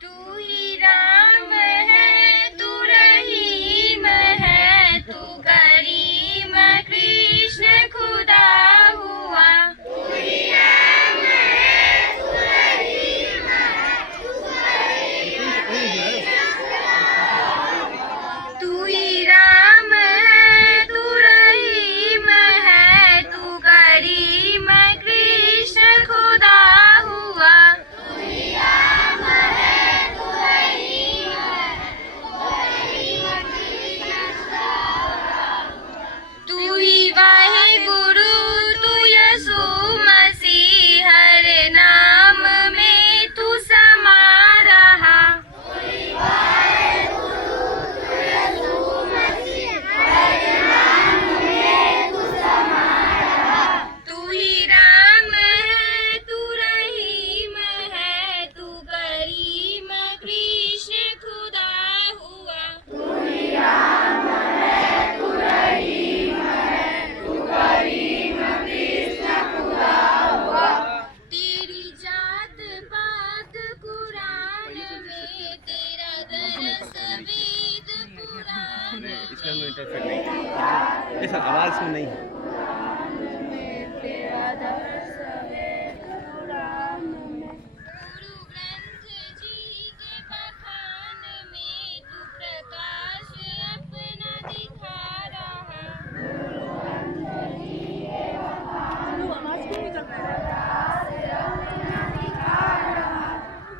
तू ही राम है, तू रहीम है, तू करीम कृष्ण खुदा हुआ। तू ही राम है, तू रहीम है, तू करीम, तू ही राम है, तू रहीम है, तू करीम कृष्ण खुदा हुआ। तू ही वाहेगुरु, तू यसु मसीह, हर नाम में तू समा रहा। तू ही राम है, तू रहीम है, तू करीम कृष्ण खुदा हुआ। तू ही राम है, तू रहीम है, तू करीम कृष्ण खुदा हुआ। तेरी जात पात कुरान में, तेरा दरस वेद पुराण में, इसका इंटरफेयर नहीं, ऐसा आवाज में नहीं है। तेरा दरस वेद पुराण में, गुरु ग्रंथ जी के बखान में, तू प्रकाश अपना दिखा रहा।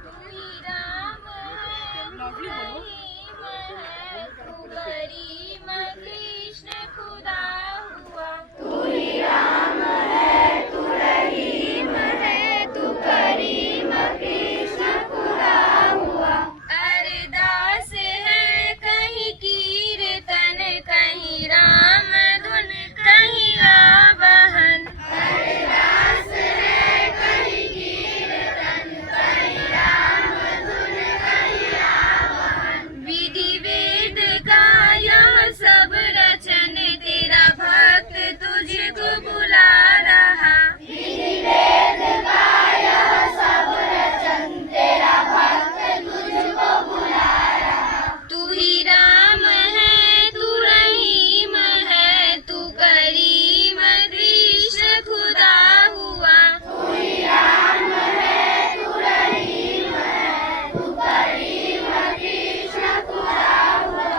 तू ही राम है, तू रहीम है, तू करीम कृष्ण खुदा हुआ। तू ही राम है, तू रहीम है, तू करीम कृष्ण खुदा हुआ। अरदास है कहीं कीर्तन, कहीं राम धुन, कहीं आवाहन। अरदास है कहीं कीर्तन, कहीं राम धुन, कहीं आवाहन। विधि वेद का यह सब रचन, तेरा भक्त तुझको बुला रहा। विधि वेद का यह सब रचन, तेरा भक्त तुझको बुला रहा। तू ही राम है, तू रहीम है, तू करीम कृष्ण खुदा हुआ। तू ही राम है, तू रहीम है, तू करीम कृष्ण खुदा हुआ।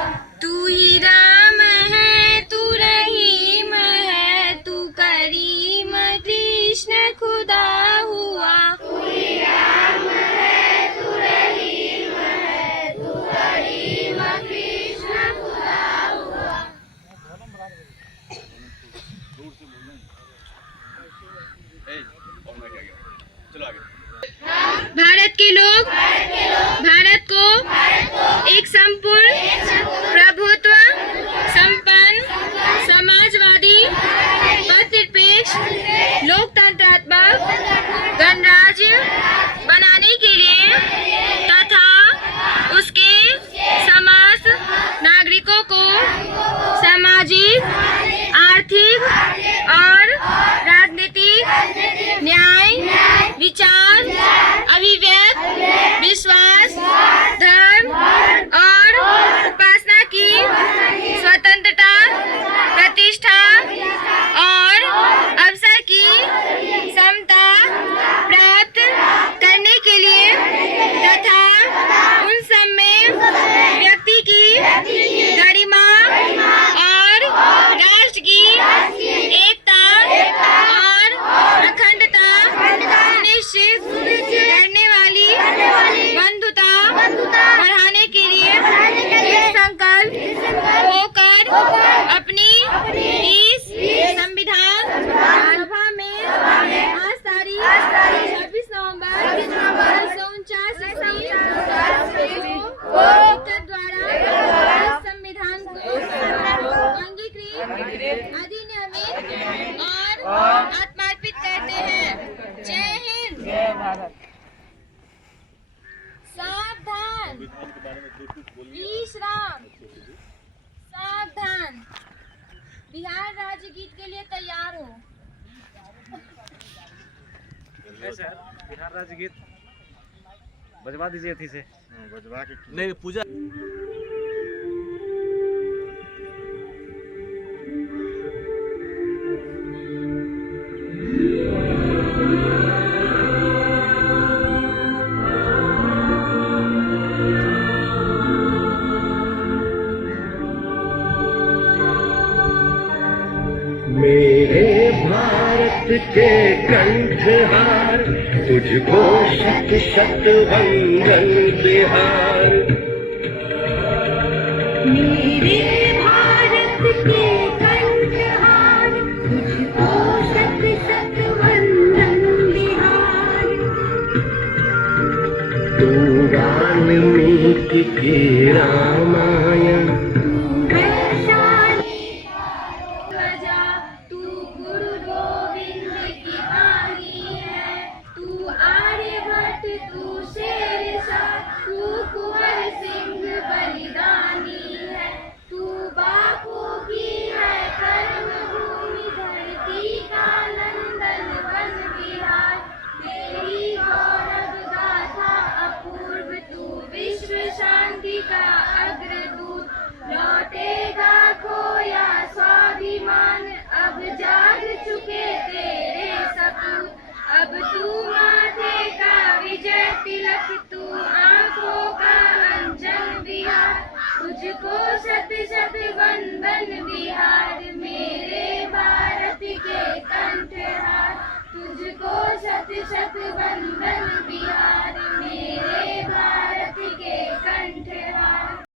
तू ही राम है, तू रहीम है, तू करीम कृष्ण खुदा हुआ। तू ही राम है, तू रहीम है, तू करीम कृष्ण खुदा हुआ। चलो आगे। भारत के लोग भारत को एक संपूर्ण प्रभुत्व संपन्न समाजवादी धर्मनिरपेक्ष लोकतंत्रात्मक गणराज्य बनाने के लिए तथा उसके समस्त नागरिकों को सामाजिक, आर्थिक और राजनीतिक न्याय, विचार, अभिव्यक्ति, विश्वास, धर्म और उपासना की स्वतंत्रता, प्रतिष्ठा और अवसर की समता प्राप्त करने के लिए तथा उन सब में व्यक्ति की गरिमा और राष्ट्र की एकता और अखंडता सुनिश्चित करने वाली बंधुता बढ़ाने के लिए एक संकल्प होकर अपनी इस संविधान सभा में आज तारीख 26 नवंबर 1949 को द्वारा इस संविधान को अंगीकृत, अधिनियमित और आत्मार्पित करते हैं। जय हिंद। सावधान, विश्राम, सावधान। बिहार राज्य गीत के लिए तैयार हो। बिहार राज्य गीत बजवा दीजिए थी से। बजवा के नहीं पूजा मेरे भारत के कंठहार, तुझको शत शत वंदन बिहार। मेरे भारत के कंठहार, तुझको शत शत वंदन बिहार। तू वाल्मीकि की रामायण, ध्वजा तू गुरु गोविंद की वाणी है। तू आर्यभट्ट तू शेरशाह तू कुंवर सिंह बलिदानी है। तू बापू की है कर्म भूमि धरती का नंदन वन विहार। तेरी गौरव गाथा अपूर्व तू विश्व शांति का अग्रदूत। लौटेगा खोया स्वाभिमान अब जाग चुके तेरे सपूत। अब तू माथे का विजय तिलक तू आंखों का अंजन बिहार। तुझको शत शत वंदन बिहार मेरे भारत के कंठहार। तुझको शत शत वंदन बिहार